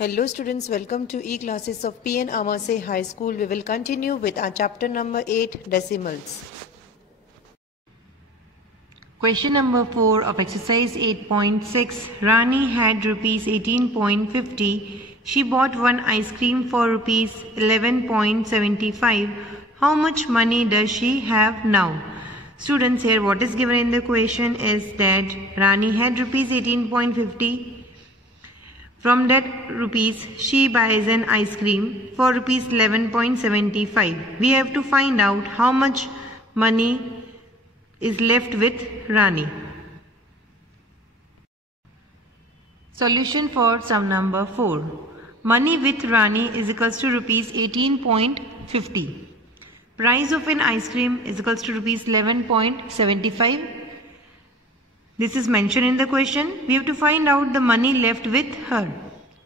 Hello students, welcome to e-classes of P.N. Amase High School. We will continue with our chapter number 8, decimals. Question number 4 of exercise 8.6. Rani had rupees 18.50. She bought one ice cream for rupees 11.75. How much money does she have now? Students, here what is given in the question is that Rani had rupees 18.50. From that rupees, she buys an ice cream for rupees 11.75. We have to find out how much money is left with Rani. Solution for sum number 4. Money with Rani is equals to rupees 18.50. Price of an ice cream is equals to rupees 11.75. This is mentioned in the question. We have to find out the money left with her.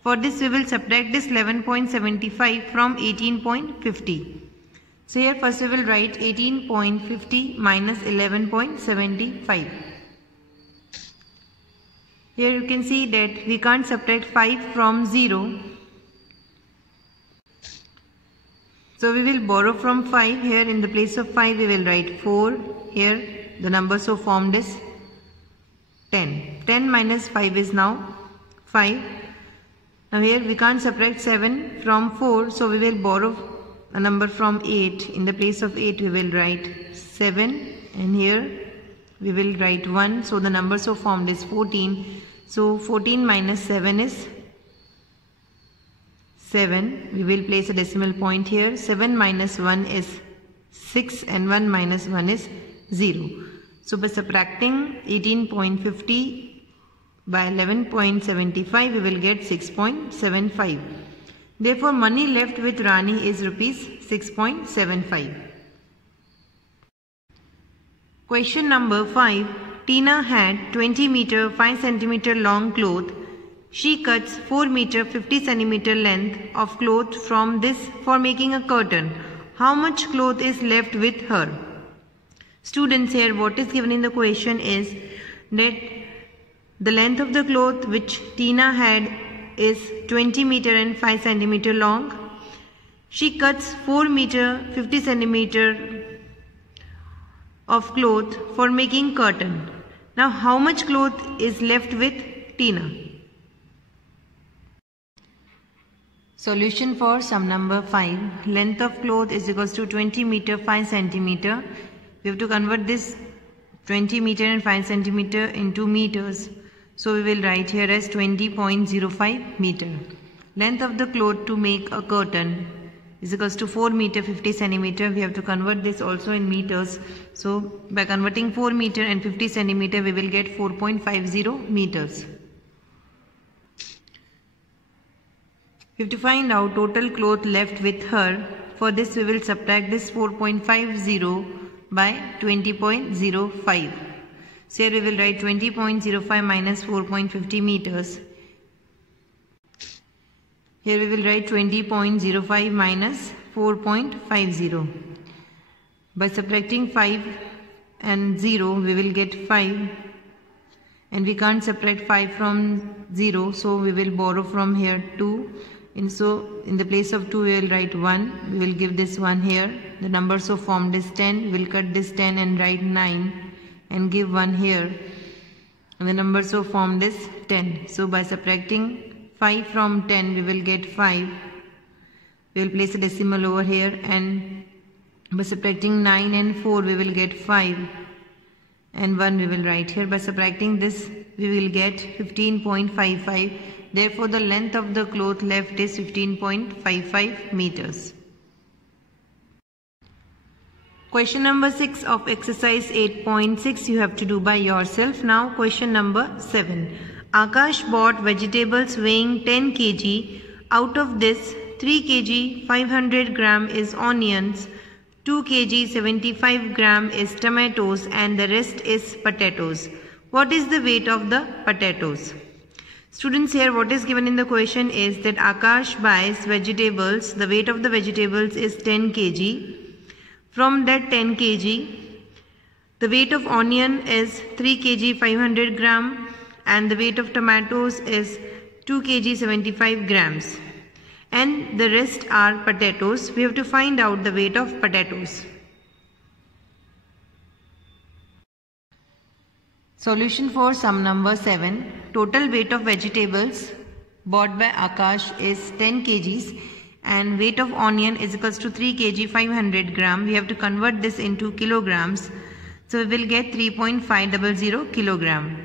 For this we will subtract this 11.75 from 18.50. So here first we will write 18.50 minus 11.75. Here you can see that we can't subtract 5 from 0. So we will borrow from 5. Here in the place of 5 we will write 4. Here the number so formed is 10. 10 minus 5 is now 5. Now here we can't subtract 7 from 4, so we will borrow a number from 8. In the place of 8 we will write 7 and here we will write 1. So the number so formed is 14. So 14 minus 7 is 7. We will place a decimal point here. 7 minus 1 is 6 and 1 minus 1 is 0. So by subtracting 18.50 by 11.75 we will get 6.75. Therefore money left with Rani is rupees 6.75. Question number 5. Tina had 20 meter 5 centimeter long cloth. She cuts 4 meter 50 centimeter length of cloth from this for making a curtain. How much cloth is left with her? Students, here what is given in the question is that the length of the cloth which Tina had is 20 meter and 5 centimeter long. She cuts 4 meter 50 centimeter of cloth for making curtain. Now how much cloth is left with Tina? Solution for sum number 5. Length of cloth is equals to 20 meter 5 centimeter. We have to convert this 20 meter and 5 centimeter into meters. So we will write here as 20.05 meter. Length of the cloth to make a curtain is equals to 4 meter 50 centimeter. We have to convert this also in meters. So by converting 4 meter and 50 centimeter we will get 4.50 meters. We have to find out total cloth left with her. For this we will subtract this 4.50 by 20.05. So here we will write 20.05 minus 4.50 meters. Here we will write 20.05 minus 4.50. By subtracting 5 and 0 we will get 5. And we can't subtract 5 from 0, so we will borrow from here 2. And so in the place of 2 we will write 1. We will give this 1 here. The number so formed is 10. We will cut this 10 and write 9 and give 1 here. And the number so formed is 10. So by subtracting 5 from 10 we will get 5. We will place a decimal over here, and by subtracting 9 and 4 we will get 5 and 1 we will write here. By subtracting this we will get 15.55. Therefore the length of the cloth left is 15.55 meters. Question number 6 of exercise 8.6 you have to do by yourself. Now question number 7. Akash bought vegetables weighing 10 kg. Out of this 3 kg 500 gram is onions, 2 kg 75 gram is tomatoes and the rest is potatoes. What is the weight of the potatoes? Students, here what is given in the question is that Akash buys vegetables. The weight of the vegetables is 10 kg. From that 10 kg, the weight of onion is 3 kg 500 gram and the weight of tomatoes is 2 2 kg 75 grams. And the rest are potatoes. We have to find out the weight of potatoes. Solution for sum number 7. Total weight of vegetables bought by Akash is 10 kgs and weight of onion is equals to 3 kg 500 gram. We have to convert this into kilograms. So we will get 3.500 kilogram.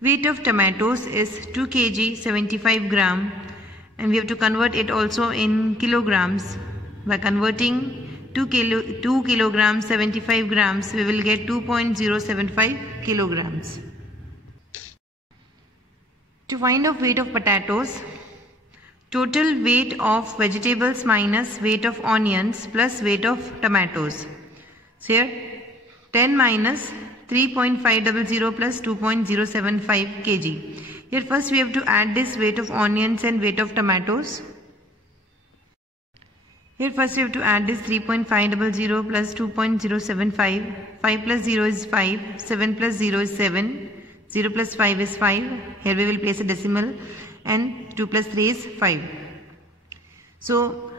Weight of tomatoes is 2 kg 75 gram and we have to convert it also in kilograms. By converting 2 kilograms 75 grams, we will get 2.075 kilograms. To find out weight of potatoes, total weight of vegetables minus weight of onions plus weight of tomatoes. So here 10 minus 3.500 plus 2.075 kg. Here first we have to add this weight of onions and weight of tomatoes. Here first we have to add this 3.500 plus 2.075. 5 plus 0 is 5. 7 plus 0 is 7. 0 plus 5 is 5. Here we will place a decimal and 2 plus 3 is 5. So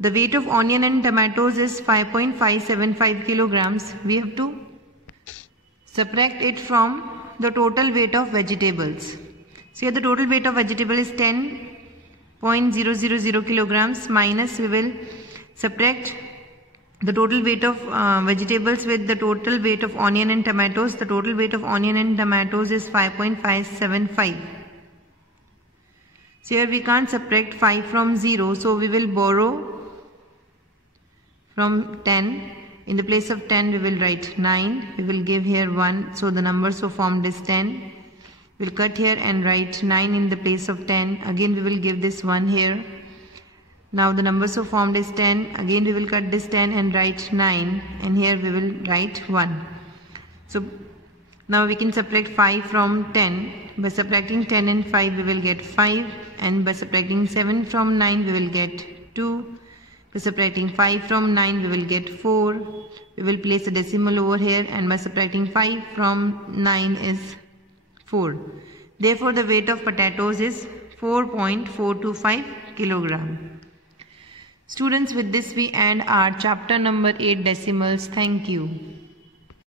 the weight of onion and tomatoes is 5.575 kilograms. We have to subtract it from the total weight of vegetables. So here the total weight of vegetable is 10.000 kilograms minus we will subtract the total weight of vegetables with the total weight of onion and tomatoes. The total weight of onion and tomatoes is 5.575. So here we can't subtract 5 from 0. So we will borrow from 10. In the place of 10 we will write 9. We will give here 1. So the number so formed is 10. We'll cut here and write 9 in the place of 10. Again we will give this 1 here. Now the number so formed is 10. Again we will cut this 10 and write 9. And here we will write 1. So now we can subtract 5 from 10. By subtracting 10 and 5 we will get 5. And by subtracting 7 from 9 we will get 2. By subtracting 5 from 9 we will get 4. We will place a decimal over here and by subtracting 5 from 9 is 4. Therefore the weight of potatoes is 4.425 kilogram. Students, with this we end our chapter number 8 decimals. Thank you.